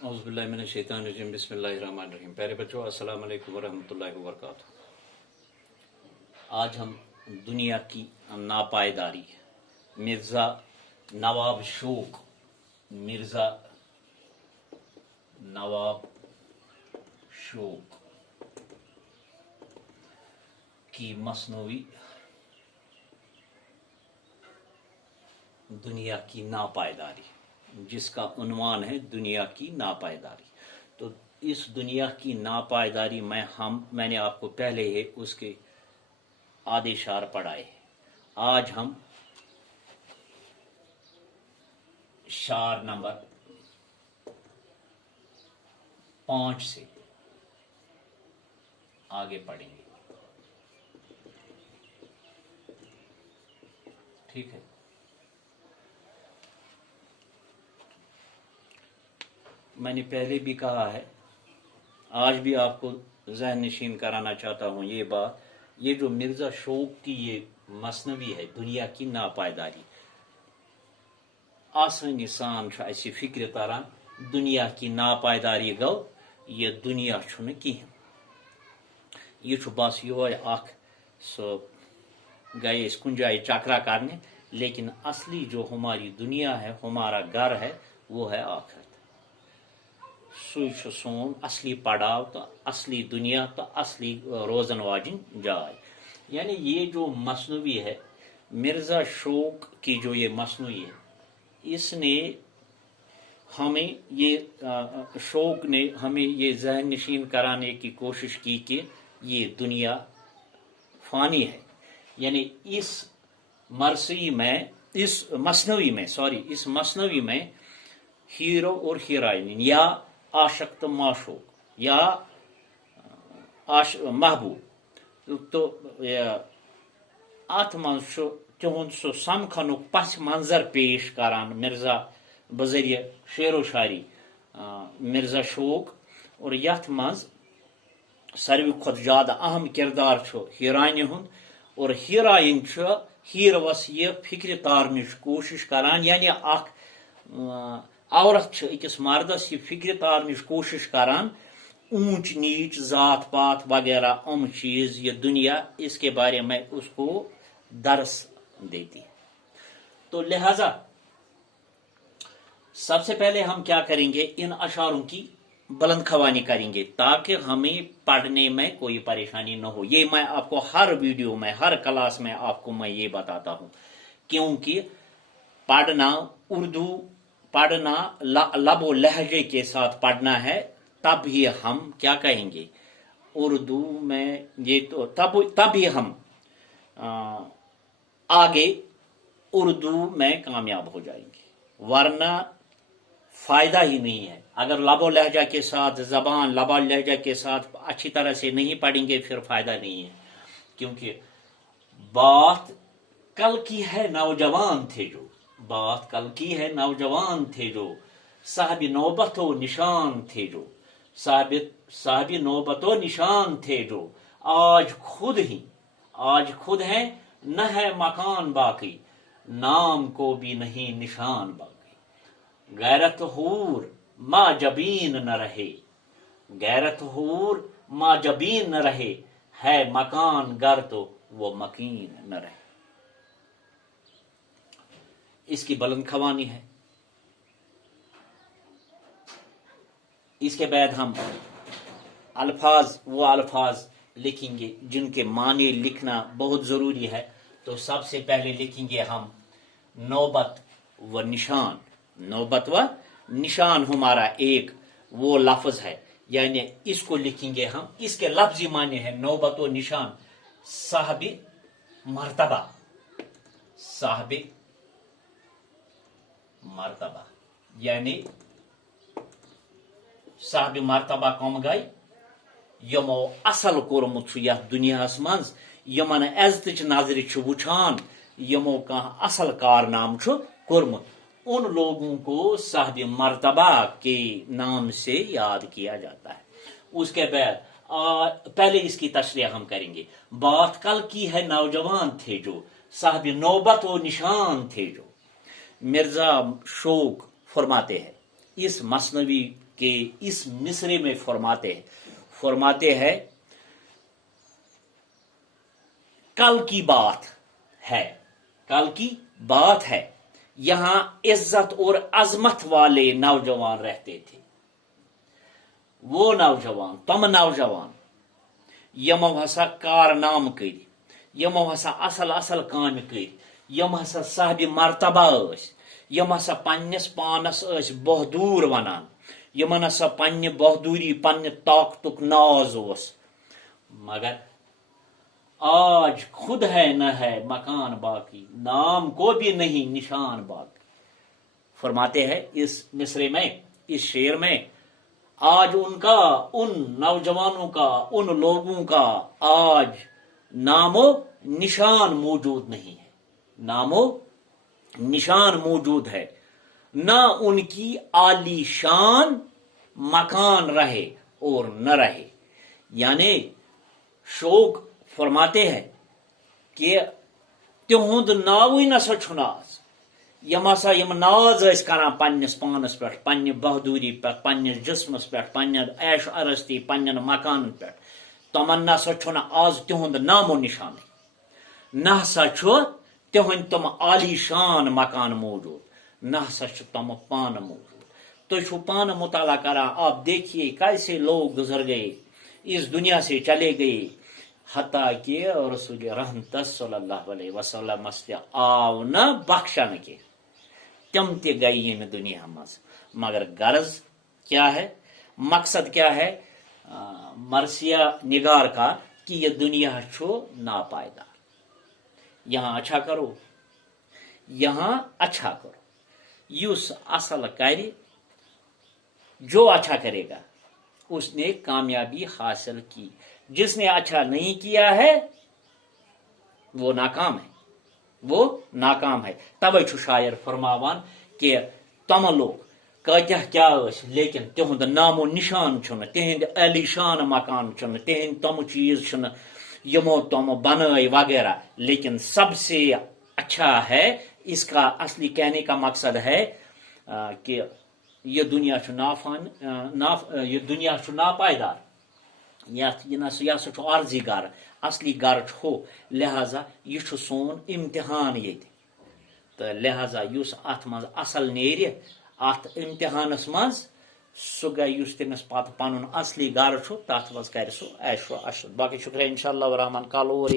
औज़ुबिल्लाहिमिनश्शैतानिर्रजीम बिस्मिल्लाहिर्रहमानिर्रहीम। प्यारे बच्चों, अस्सलाम वालेकुम वरहमतुल्लाहि वबरकातुहू। आज हम दुनिया की नापायदारी, मिर्ज़ा नवाब शौक, मिर्ज़ा नवाब शौक की मसनवी दुनिया की नापायदारी, जिसका उन्वान है दुनिया की नापायदारी। तो इस दुनिया की नापायदारी में मैंने आपको पहले ही उसके आधे शार पढ़ाए। आज हम शार नंबर 5 से आगे पढ़ेंगे। ठीक है। मैंने पहले भी कहा है, आज भी आपको ज़हन नशीन कराना चाहता हूँ ये बात। ये जो मिर्ज़ा शौक की ये मसनवी है दुनिया की नापायदारी, आसानी सान ऐसी फिक्र तरन दुनिया की नापायदारी गो ये दुनिया छुन कहीं, ये बस योय अख सो गए इस कुन जाए चक्रा करने, लेकिन असली जो हमारी दुनिया है, हमारा घर है, वो है आखिरत। सु सोन असली पड़ाव, तो असली दुनिया, तो असली रोजन वाजिन जाय। यानी ये जो मसनवी है मिर्ज़ा शौक की, जो ये मसनवी है, इसने हमें ये शौक ने हमें ये ज़हन नशीन कराने की कोशिश की कि ये दुनिया फानी है। यानी इस मरसी में, इस मसनवी में हीरो और हीरोइन, या आशक्त माशूक, या महबूब, तो अत मन तिहुंद सो समखनुक पस मंजर पेश करान मिर्जा बजरिया शेरो शायरी मिर्जा शौक। और यथ मज सारवी खुद ज्यादा अहम किरदार हीरोइन हुंद, और हीरोइन हीरोस ये फिक्र तारनिश कोशिश करान। यानी अख औरत अकिस मर्दस ये फिक्र तारनिश कोशिश करान, ऊंच नीच जात पात वगैरह चीज, ये दुनिया, इसके बारे में उसको दर्स देती है। तो लिहाजा सबसे पहले हम क्या करेंगे, इन अशारों की बुलंद खवानी करेंगे ताकि हमें पढ़ने में कोई परेशानी न हो। ये मैं आपको हर वीडियो में, हर क्लास में आपको मैं ये बताता हूं, क्योंकि पढ़ना, उर्दू पढ़ना लबो लहजे के साथ पढ़ना है, तब ही हम क्या कहेंगे उर्दू में, ये तो तब ही हम आगे उर्दू में कामयाब हो जाएंगे, वरना फायदा ही नहीं है। अगर लबो लहजा के साथ, जबान लबा लहजा के साथ अच्छी तरह से नहीं पढ़ेंगे, फिर फायदा नहीं है। क्योंकि बात कल की है, नौजवान थे जो, बात कल की है, नौजवान थे जो, साहब नौबतो निशान थे जो, साहब नौबतो निशान थे जो, आज खुद हैं, न है मकान बाकी, नाम को भी नहीं निशान बाकी। गैरत हूर माँ जबीन न रहे, गैरत हूर माँ जबीन न रहे, है मकान गर तो वो मकीन न रहे। इसकी बुलंद खवानी है। इसके बाद हम वो अल्फाज लिखेंगे जिनके माने लिखना बहुत जरूरी है। तो सबसे पहले लिखेंगे हम नौबत व निशान। नौबत व निशान हमारा एक वो लफ्ज है, यानी इसको लिखेंगे हम, इसके लफ्जी माने हैं नौबत व निशान, साहबी मर्तबा, साहबी मर्तबा, यानी साहबी मर्तबा कम गई यमो असल कोरमुत यथ दुनियास मज, यमन इज्जत नजर वुछान, यमो कह असल कारनाम कोरमुत, उन लोगों को साहब मर्तबा के नाम से याद किया जाता है। उसके बाद पहले इसकी तशरीह हम करेंगे। बात कल की है, नौजवान थे जो, साहब नौबत व निशान थे जो। मिर्जा शौक फरमाते हैं इस मसनवी کہ اس مصرے میں فرماتے ہیں کل کی بات ہے یہاں عزت اور عظمت والے نوجوان رہتے تھے. وہ نوجوان تم نوجوان یمو ہسا کارنام کر یمو ہسا اصل کام کر یم ہسا صاحب مرتبہ یم ہسا پننس پانس بہدور ونان یمن ہسا پنہ بہدوری پنہ طاقتک ناز مگر آج خود ہے نہ ہے مکان باقی نام کو بھی نہیں نشان باقی. فرماتے ہیں اس مصرے میں اس شعر میں آج ان نوجوانوں کا ان لوگوں کا آج نام و نشان موجود نہیں ہے. نام و نشان موجود ہے نہ ان کی عالی شان مکان رہے اور نہ رہے. یعنی شوق فرماتے ہیں کہ تہند ناوی نسا چھ ناز یم ہسا یم ناز کران پننس پانس پہ پنہ بہدوری پہ پننس جسمس پہ پنہ عیش ارستی پنن مکانن پہ تمن نسا چھ آز تہند نام و نشان نہ ہسا چھ تہند تم عالی شان مکان موجود نہ ہسا چھ تم پان موجود. تو چھو پان مطالعہ کرا آپ دیکھیے کیسے لوگ گزر گئے اس دنیا سے چلے گئے حتیٰ کہ رسول رحمت صلی اللہ علیہ وسلم آو نہ بخشن کے تم تہ گئی یہ دنیا مز مگر غرض کیا ہے مقصد کیا ہے مرثیہ نگار کا کہ یہ دنیا چھو ناپائیدار. یہاں اچھا کرو یس اصل کر جو اچھا کرے گا اس نے کامیابی حاصل کی. جس نے اچھا نہیں کیا ہے وہ ناکام ہے. توے چھ شاعر فرماوان کہ تم لوگ کیا لیکن تہند نام و نشان چھن تہند عالی شان مکان چھن تہند تم چیز چھن یمو تم بنائی وغیرہ. لیکن سب سے اچھا ہے اس کا اصلی کہنے کا مقصد ہے کہ یہ دنیا یہ دنیا چھ ناپائیدار یہ سا عارضی گھر اصلی گھر چھو لہذا یہ سون امتحان یہ تو لہذا اس ات مز اصل نیرِ ات امتحانس مز سہ گئی اس تمس پتہ پن اصلی گھر چھو تت مز کر سہ عیش و عشرت. باقی شکریہ انشاءاللہ الرحمن کل اور